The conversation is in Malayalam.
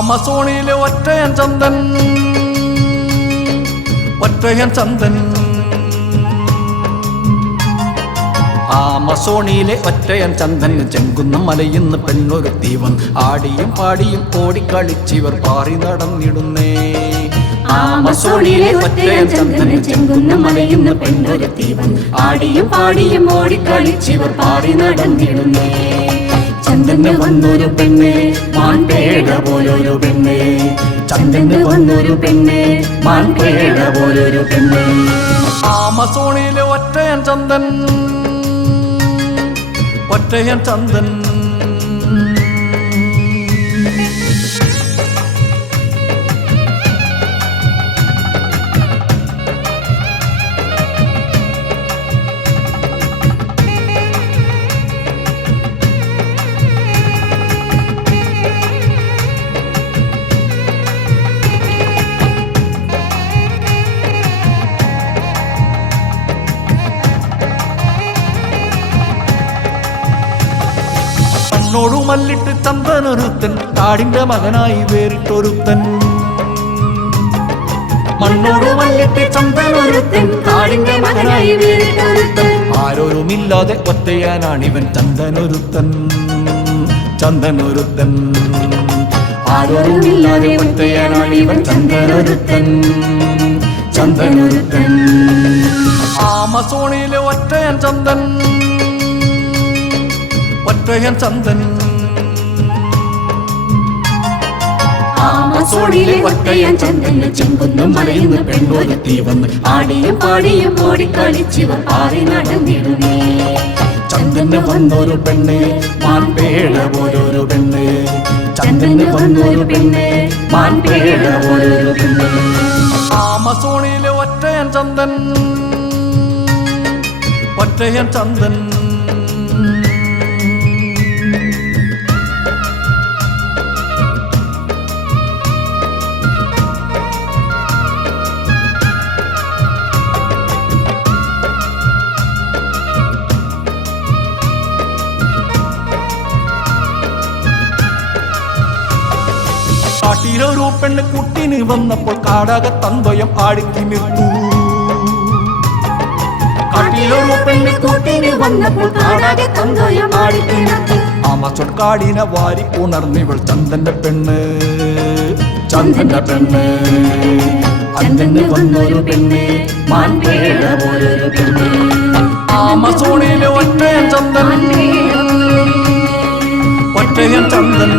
ആമസോണിലെ ഒറ്റയൻ ചന്ദൻ, ഒറ്റയൻ ചന്ദൻ. ആമസോണിലെ ഒറ്റയൻ ചന്ദൻ ചെങ്കുന്നം മലയിന്ന് പെണ്ണൊരു തീവൻ ആടിയും പാടിയും ഓടിക്കളിച്ചിവർ പാറി നടന്നിടുന്നേ. ആമസോണിലെ ഒറ്റയൻ ചന്ദൻ ചെങ്കുന്നം മലയിന്ന് പെണ്ണൊരു തീവൻ ആടിയും പാടിയും ഓടിക്കളിച്ചിവർ പാറി നടന്നിടുന്നേ. ചന്ദന് വന്നൊരു പെണ്ണ് മാൻപേട പോലൊരു പെണ്ണ്, ചന്ദന് വന്നൊരു പെണ്ണ് മാൻപേട പോലൊരു പെണ്ണ്. ആമസോണിലെ ഒറ്റയൻ ചന്ദൻ, ഒറ്റയൻ ചന്ദൻ. മണ്ണോടു മല്ലിട്ട് ചന്ദനൊരുത്തൻ കാടിന്റെ മകനായി വേറിട്ടൊരുത്തൻ. മണ്ണോടു മല്ലിട്ട് ചന്ദനൊരുത്തൻ കാടിന്റെ മകനായി വേറിട്ടൊരുത്തൻ. ആരോരുമില്ലാതെ ഒറ്റയാനാണിവൻ ചന്ദനൊരുത്തൻ, ചന്ദനൊരുത്തൻ. ആരോരുമില്ലാതെ ഒറ്റയാനാണിവൻ ചന്ദനൊരുത്തൻ, ചന്ദനൊരുത്തൻ. ആമസോണിലെ ഒറ്റയൻ ചന്ദൻ, ഒറ്റയൻ ചന്ദൻ. ആമസോണിലെ ഒറ്റയൻ ചന്ദന് ചെങ്കുന്നം മലയിന്ന് പെണ്ണൊരു തീവൻ ആടിയും പാടിയും ഓടിക്കളിച്ചിവർ പാറി നടന്നിടുന്നേ. ചന്ദന് വന്നൊരു പെണ്ണ് മാൻപേട പോലൊരു പെണ്ണ്, ചന്ദന് വന്നൊരു പെണ്ണ് മാൻപേട പോലൊരു പെണ്ണ്. ആമസോണിലെ ഒറ്റയൻ ചന്ദൻ, ഒറ്റയൻ ചന്ദൻ. കാട്ടിലൊരു പെണ്ണ് കുട്ടിന് വന്നപ്പോൾ കാടകത്തന്തയം ആടിത്തി നിർത്തു. കാട്ടിലൊരു പെണ്ണ് കൂട്ടിന് വന്നപ്പോൾ കാടകത്തന്തയം ആടിത്തി നിർത്തു. ആമസോൺ കാടിനെ വാരി ഉണർന്നിവൾ ചന്ദന്റെ പെണ്ണ്, ചന്ദന്റെ പെണ്ണ്. ചന്ദന് വന്നൊരു പെണ്ണ് മാൻപേട പോലൊരു പെണ്ണ്. ആമസോണിലെ ഒറ്റയൻ ചന്ദൻ, ഒറ്റയൻ ചന്ദൻ.